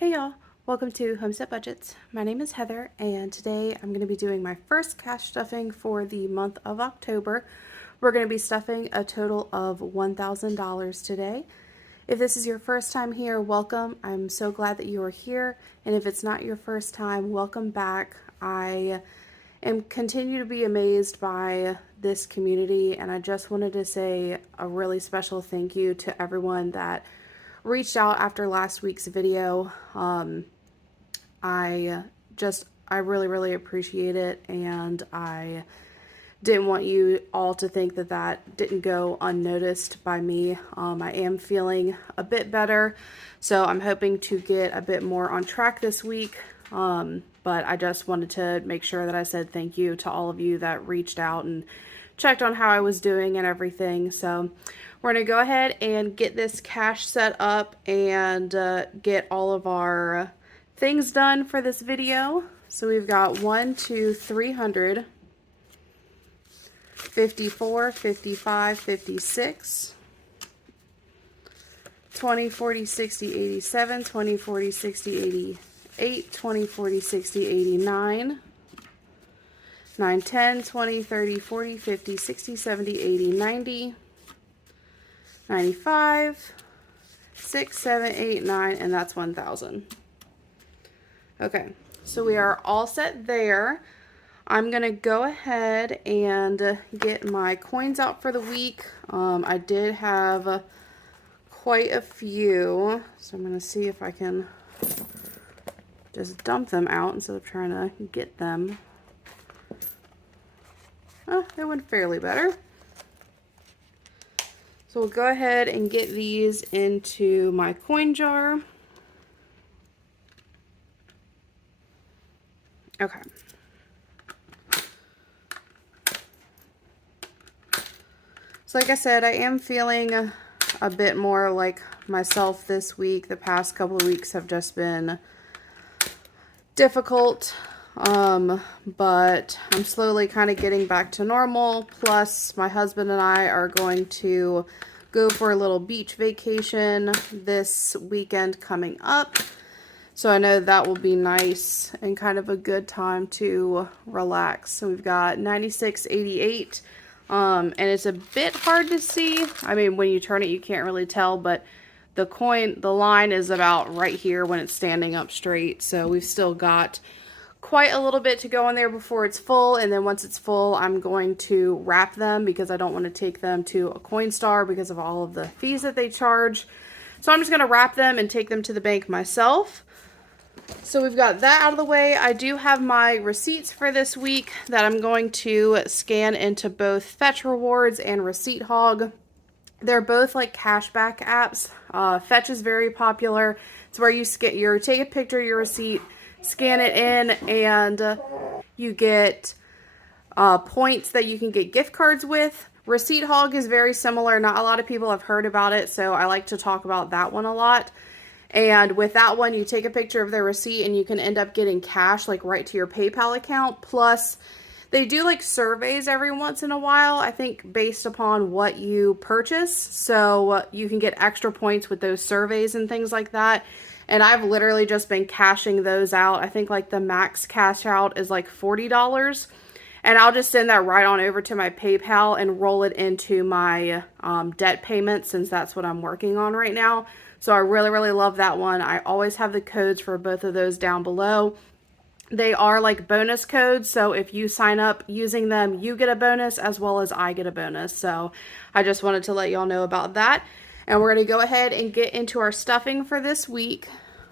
Hey y'all, welcome to Homestead Budgets. My name is Heather and today I'm going to be doing my first cash stuffing for the month of October. We're going to be stuffing a total of $1,000 today. If this is your first time here, welcome. I'm so glad that you are here, and if it's not your first time, welcome back. I am continue to be amazed by this community, and I just wanted to say a really special thank you to everyone that reached out after last week's video. I really appreciate it, and I didn't want you all to think that that didn't go unnoticed by me. I am feeling a bit better, so I'm hoping to get a bit more on track this week. But I just wanted to make sure that I said thank you to all of you that reached out and checked on how I was doing and everything. So we're going to go ahead and get this cash set up and get all of our things done for this video. So we've got 1, 2, 300, 54, 55, 56, 20, 40, 60, 87, 20, 40, 60, 88, 20, 40, 60, 89, 9, 10, 20, 30, 40, 50, 60, 70, 80, 90, 95, 6, 7, 8, 9, and that's 1,000. Okay, so we are all set there. I'm going to go ahead and get my coins out for the week. I did have quite a few, so I'm going to see if I can just dump them out instead of trying to get them. Oh, they went fairly better. So we'll go ahead and get these into my coin jar. Okay. So like I said, I am feeling a bit more like myself this week. The past couple of weeks have just been difficult, but I'm slowly kind of getting back to normal. Plus, my husband and I are going to go for a little beach vacation this weekend coming up. So I know that will be nice and kind of a good time to relax. So we've got 96.88. And it's a bit hard to see. I mean, when you turn it, you can't really tell, but the line is about right here when it's standing up straight. So we've still got quite a little bit to go in there before it's full. And then once it's full, I'm going to wrap them because I don't want to take them to a Coinstar because of all of the fees that they charge. So I'm just going to wrap them and take them to the bank myself. So we've got that out of the way. I do have my receipts for this week that I'm going to scan into both Fetch Rewards and Receipt Hog. They're both like cashback apps. Fetch is very popular. It's where you take a picture of your receipt, scan it in, and you get points that you can get gift cards with. Receipt Hog is very similar. Not a lot of people have heard about it, so I like to talk about that one a lot. And with that one, you take a picture of their receipt and you can end up getting cash like right to your PayPal account. Plus, they do like surveys every once in a while, I think based upon what you purchase. So you can get extra points with those surveys and things like that. And I've literally just been cashing those out. I think like the max cash out is like $40. And I'll just send that right on over to my PayPal and roll it into my debt payment since that's what I'm working on right now. So I really love that one. I always have the codes for both of those down below. They are like bonus codes, so if you sign up using them, you get a bonus as well as I get a bonus. So I just wanted to let y'all know about that. And we're going to go ahead and get into our stuffing for this week.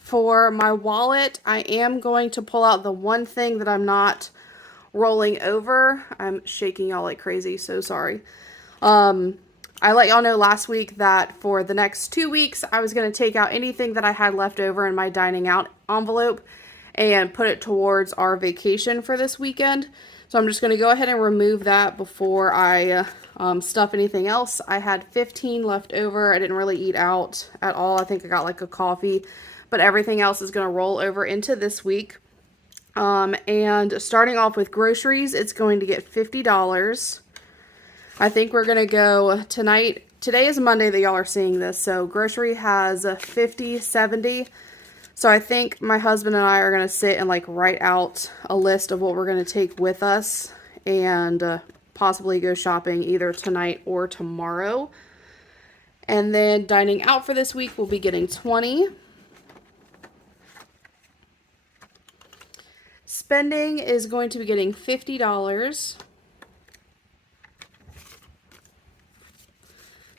For my wallet, I am going to pull out the one thing that I'm not rolling over. I'm shaking y'all like crazy, so sorry. I let y'all know last week that for the next 2 weeks, I was going to take out anything that I had left over in my dining out envelope and put it towards our vacation for this weekend. So I'm just going to go ahead and remove that before I stuff anything else. I had 15 left over. I didn't really eat out at all. I think I got like a coffee, but everything else is going to roll over into this week. And starting off with groceries, it's going to get $50. I think we're going to go tonight. Today is Monday that y'all are seeing this. So grocery has 50, 70. So I think my husband and I are going to sit and like write out a list of what we're going to take with us and possibly go shopping either tonight or tomorrow. And then dining out for this week, we'll be getting $20. Spending is going to be getting $50.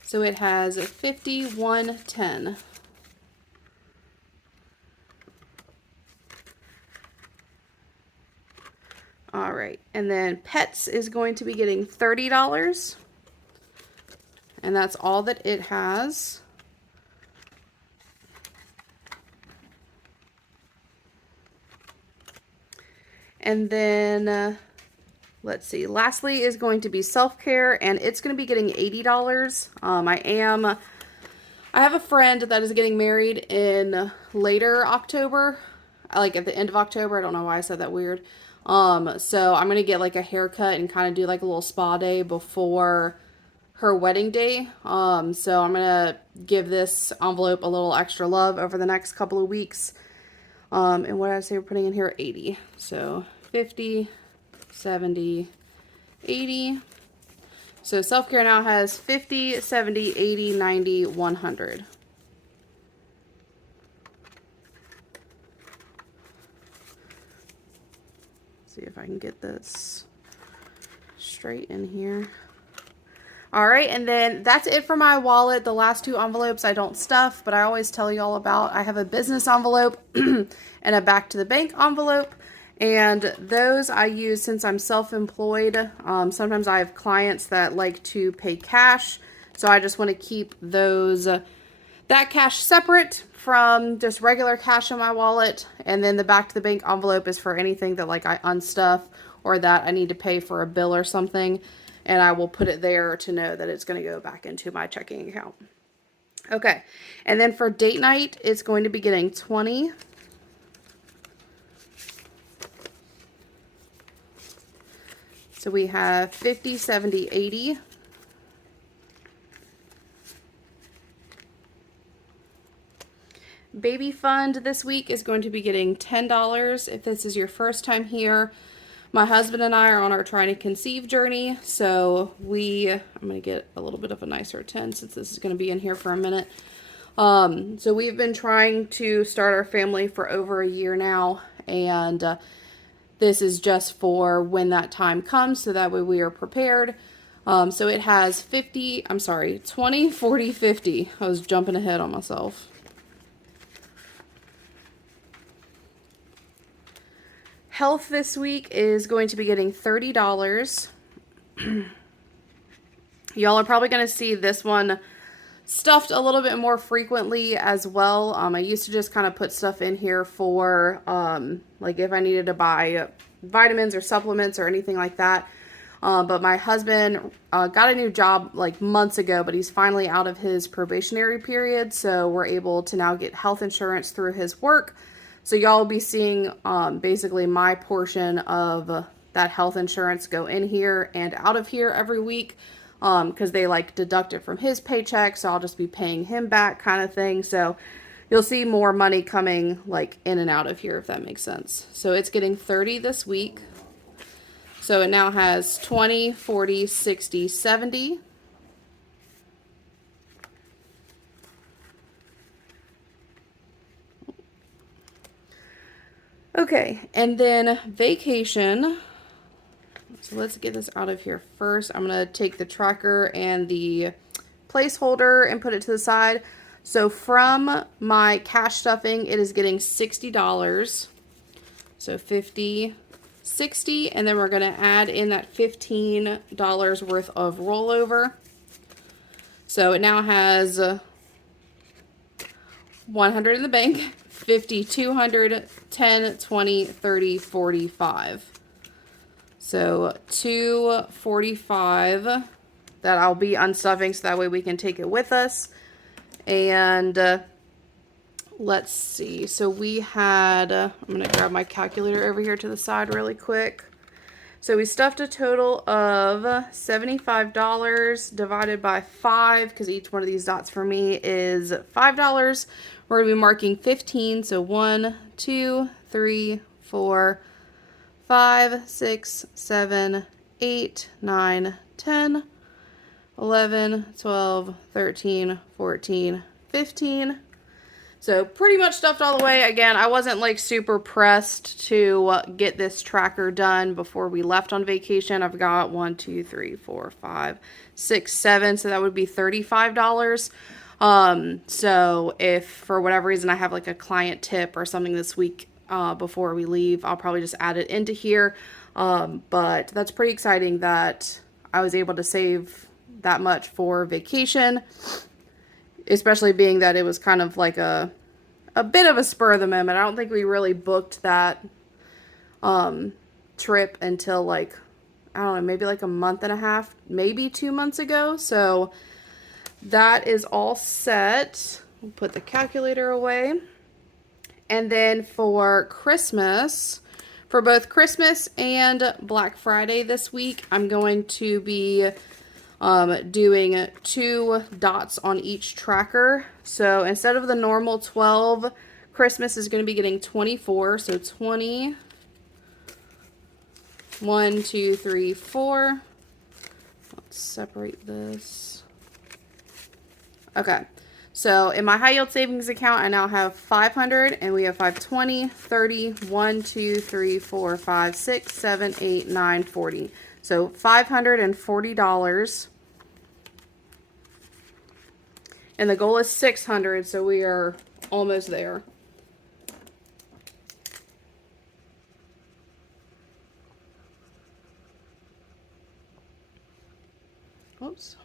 So it has 51.10. All right, and then pets is going to be getting $30. And that's all that it has. And then, let's see, lastly is going to be self-care, and it's going to be getting $80. I have a friend that is getting married in later October, like at the end of October. I don't know why I said that weird. So I'm going to get like a haircut and kind of do like a little spa day before her wedding day. So I'm going to give this envelope a little extra love over the next couple of weeks. And what did I say we're putting in here? 80. So 50, 70, 80. So self-care now has 50, 70, 80, 90, 100. See if I can get this straight in here. All right, and then that's it for my wallet. The last two envelopes I don't stuff, but I always tell you all about. I have a business envelope and a back to the bank envelope, and those I use since I'm self-employed. Sometimes I have clients that like to pay cash, so I just want to keep those that cash separate from just regular cash in my wallet, and then the back to the bank envelope is for anything that like I unstuff or that I need to pay for a bill or something. And I will put it there to know that it's going to go back into my checking account. Okay. And then for date night, it's going to be getting 20. So we have 50, 70, 80. Baby fund this week is going to be getting $10. If this is your first time here, my husband and I are on our trying to conceive journey, so I'm going to get a little bit of a nicer 10 since this is going to be in here for a minute. So we've been trying to start our family for over a year now, and this is just for when that time comes, so that way we are prepared. So it has 20, 40, 50. I was jumping ahead on myself. Health this week is going to be getting $30. Y'all are probably going to see this one stuffed a little bit more frequently as well. I used to just kind of put stuff in here for like if I needed to buy vitamins or supplements or anything like that. But my husband got a new job like months ago, but he's finally out of his probationary period, so we're able to now get health insurance through his work. So y'all will be seeing basically my portion of that health insurance go in here and out of here every week because they like deduct it from his paycheck. So I'll just be paying him back kind of thing. So you'll see more money coming like in and out of here, if that makes sense. So it's getting 30 this week. So it now has 20, 40, 60, 70. Okay, and then vacation. So let's get this out of here first. I'm going to take the tracker and the placeholder and put it to the side. So from my cash stuffing, it is getting $60. So 50, 60, and then we're going to add in that $15 worth of rollover. So it now has 100 in the bank. 50, 200, 10, 20, 30, 45. So 245 that I'll be unstuffing so that way we can take it with us. And let's see. So we had, I'm going to grab my calculator over here to the side really quick. So we stuffed a total of $75 divided by 5, because each one of these dots for me is $5. We're going to be marking 15. So 1, 2, 3, 4, 5, 6, 7, 8, 9, 10, 11, 12, 13, 14, 15. So pretty much stuffed all the way. Again, I wasn't like super pressed to get this tracker done before we left on vacation. I've got 1, 2, 3, 4, 5, 6, 7. So that would be $35. So if for whatever reason I have like a client tip or something this week before we leave, I'll probably just add it into here. But that's pretty exciting that I was able to save that much for vacation. Especially being that it was kind of like a bit of a spur of the moment. I don't think we really booked that trip until like, I don't know, maybe like a month and a half, maybe 2 months ago. So that is all set. We'll put the calculator away. And then for Christmas, for both Christmas and Black Friday this week, I'm going to be doing 2 dots on each tracker. So instead of the normal 12, Christmas is going to be getting 24. So 20, 1, 2, 3, 4. Let's separate this. Okay. So in my high yield savings account, I now have 500, and we have 520, 30, 1, 2, 3, 4, 5, 6, 7, 8, 9, 40. So $540. And the goal is 600, so we are almost there. Oops.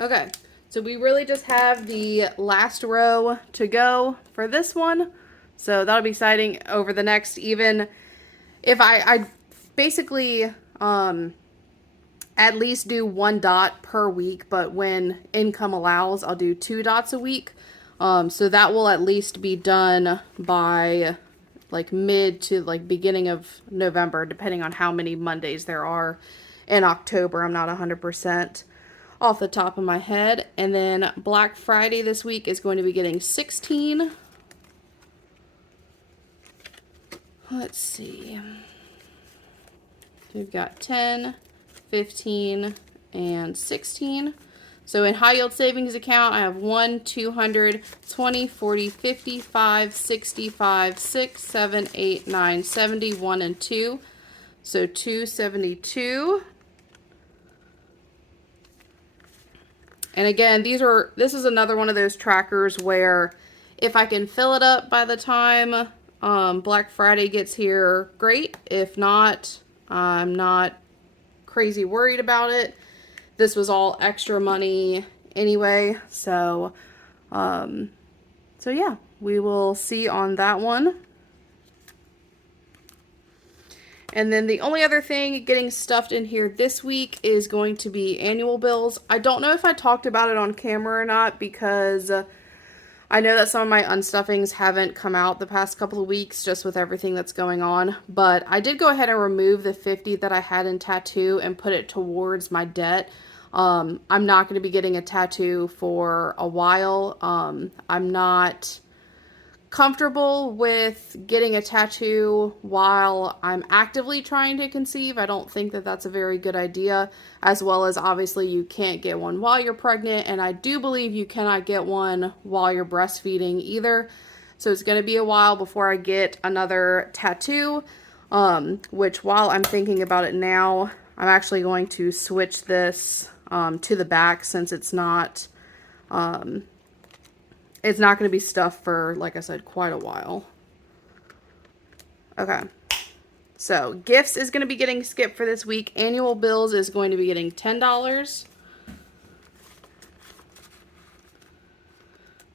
Okay, so we really just have the last row to go for this one. So that'll be exciting over the next, even if I basically at least do 1 dot per week, but when income allows, I'll do 2 dots a week. So that will at least be done by like mid to like beginning of November, depending on how many Mondays there are in October. I'm not 100% off the top of my head. And then Black Friday this week is going to be getting 16. Let's see. We've got 10, 15, and 16. So in high yield savings account, I have 1, 200, 20, 40, 55, 65, 6, 7, 8, 9, 70, 1, and 2. So 272. And again, this is another one of those trackers where if I can fill it up by the time Black Friday gets here, great. If not, I'm not crazy worried about it. This was all extra money anyway, so yeah, we will see on that one. And then the only other thing getting stuffed in here this week is going to be annual bills. I don't know if I talked about it on camera or not, because I know that some of my unstuffings haven't come out the past couple of weeks just with everything that's going on. But I did go ahead and remove the 50 that I had in tattoo and put it towards my debt. I'm not going to be getting a tattoo for a while. I'm not comfortable with getting a tattoo while I'm actively trying to conceive. I don't think that that's a very good idea, as well as obviously you can't get one while you're pregnant, and I do believe you cannot get one while you're breastfeeding either. So it's going to be a while before I get another tattoo, which while I'm thinking about it now, I'm actually going to switch this to the back, since it's not going to be stuffed for, like I said, quite a while. Okay. So, gifts is going to be getting skipped for this week. Annual bills is going to be getting $10.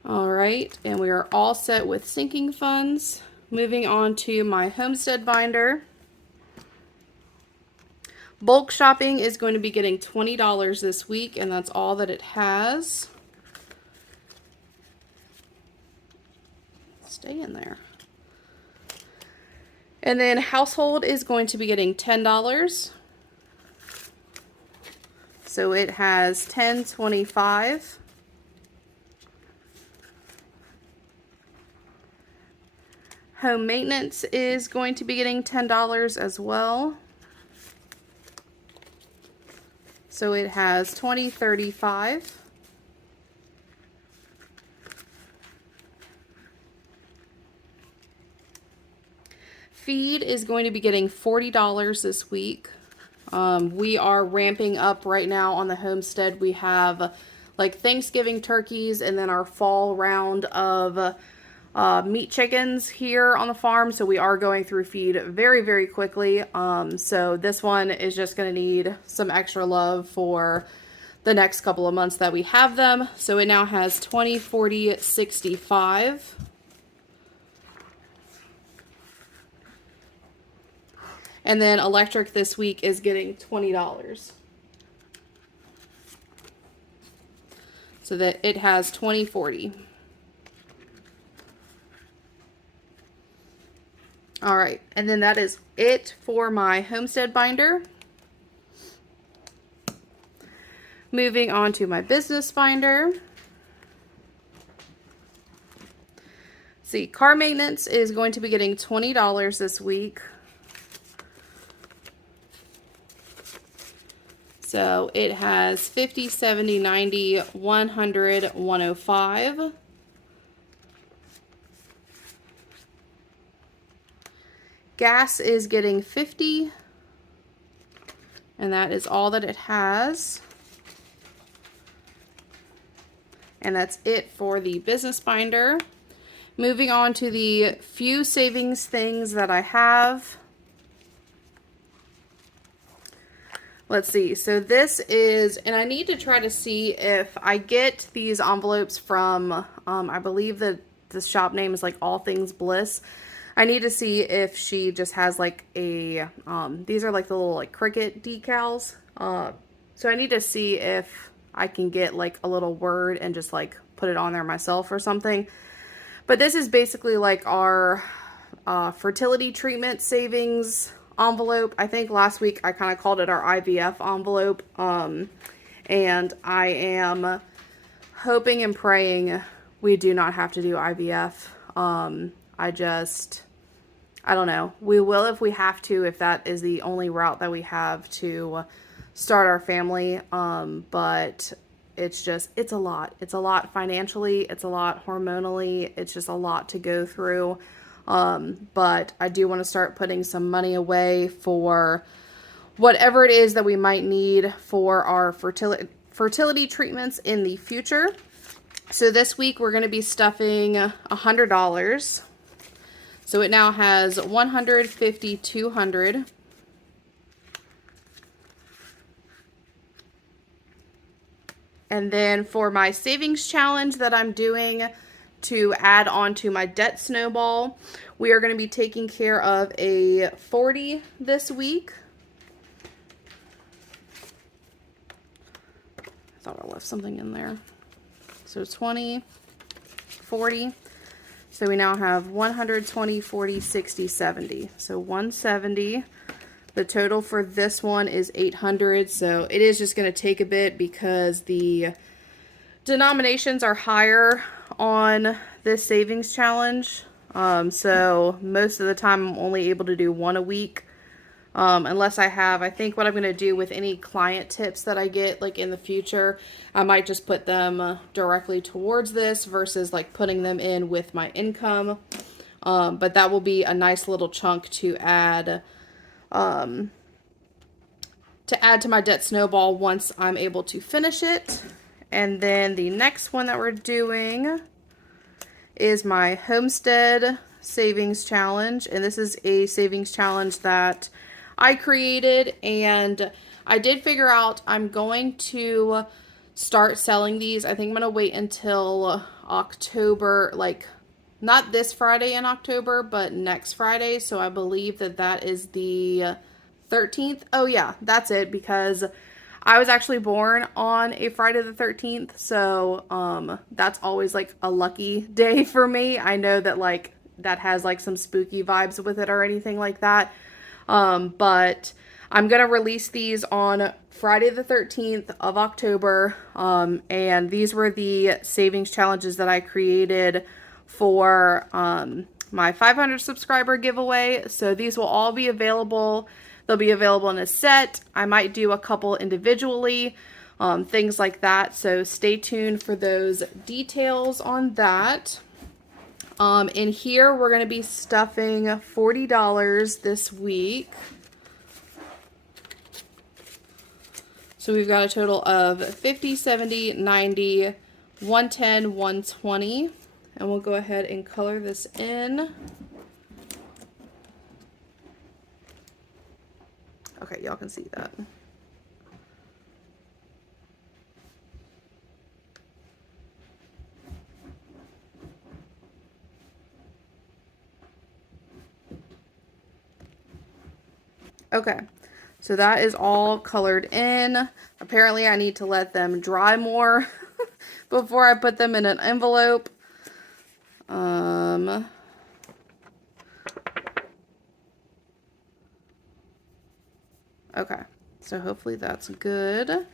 All right. And we are all set with sinking funds. Moving on to my homestead binder. Bulk shopping is going to be getting $20 this week, and that's all that it has. Stay in there. And then household is going to be getting $10. So it has 10, 25. Home maintenance is going to be getting $10 as well. So it has 20, 35. Feed is going to be getting $40 this week. We are ramping up right now on the homestead. We have like Thanksgiving turkeys and then our fall round of meat chickens here on the farm. So we are going through feed very, very quickly. So this one is just going to need some extra love for the next couple of months that we have them. So it now has 20, 40, 65. And then electric this week is getting $20. So that it has 20, 40. All right, and then that is it for my homestead binder. Moving on to my business binder. See, car maintenance is going to be getting $20 this week. So it has 50, 70, 90, 100, 105. Gas is getting 50. And that is all that it has. And that's it for the business binder. Moving on to the few savings things that I have. Let's see, so this is, and I need to try to see if I get these envelopes from, I believe that the shop name is like All Things Bliss. I need to see if she just has like a, these are like the little like cricket decals. So I need to see if I can get like a little word and just like put it on there myself or something. But this is basically like our fertility treatment savings envelope. I think last week I kind of called it our IVF envelope. And I am hoping and praying we do not have to do IVF. I don't know. We will if we have to, if that is the only route that we have to start our family. But it's a lot. It's a lot financially. It's a lot hormonally. It's just a lot to go through. But I do want to start putting some money away for whatever it is that we might need for our fertility treatments in the future. So this week we're going to be stuffing $100. So it now has 150, 200. And then for my savings challenge that I'm doing to add on to my debt snowball, we are going to be taking care of a 40 this week. I thought I left something in there. So 20, 40. So we now have 120, 40, 60, 70. So 170. The total for this one is 800. So it is just going to take a bit because the denominations are higher on this savings challenge. So most of the time I'm only able to do one a week. Unless I think what I'm going to do with any client tips that I get like in the future, I might just put them directly towards this versus like putting them in with my income. But that will be a nice little chunk to add to my debt snowball once I'm able to finish it. And then the next one that we're doing is my homestead savings challenge. And this is a savings challenge that I created, and I did figure out I'm going to start selling these. I think I'm going to wait until October, like not this Friday in October, but next Friday. So I believe that that is the 13th. Oh yeah, that's it, because I was actually born on a Friday the 13th, so that's always like a lucky day for me. I know that like that has like some spooky vibes with it or anything like that. But I'm going to release these on Friday the 13th of October. And these were the savings challenges that I created for my 500 subscriber giveaway. So these will all be available. They'll be available in a set. I might do a couple individually, things like that. So stay tuned for those details on that. In here, we're going to be stuffing $40 this week. So we've got a total of 50, 70, 90, 110, 120. And we'll go ahead and color this in. Okay, y'all can see that. Okay, so that is all colored in. Apparently I need to let them dry more before I put them in an envelope. Okay, so hopefully that's good.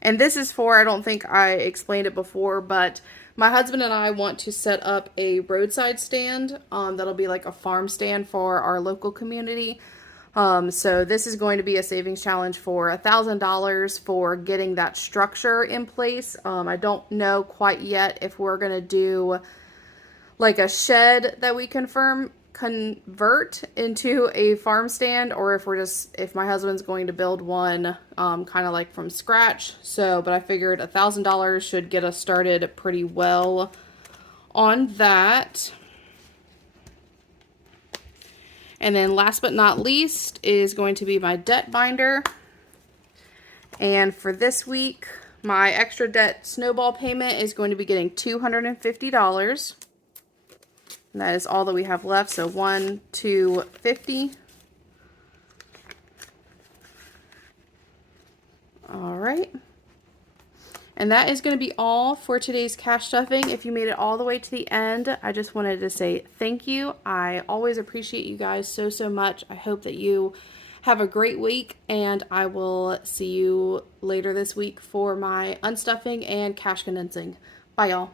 And this is for, I don't think I explained it before, but my husband and I want to set up a roadside stand that'll be like a farm stand for our local community. So this is going to be a savings challenge for $1,000 for getting that structure in place. I don't know quite yet if we're going to do like a shed that we convert into a farm stand, or if my husband's going to build one kind of like from scratch. So, but I figured $1,000 should get us started pretty well on that. And then last but not least is going to be my debt binder. And for this week, my extra debt snowball payment is going to be getting $250. And that is all that we have left. So $250. All right. And that is going to be all for today's cash stuffing. If you made it all the way to the end, I just wanted to say thank you. I always appreciate you guys so, so much. I hope that you have a great week, and I will see you later this week for my unstuffing and cash condensing. Bye, y'all.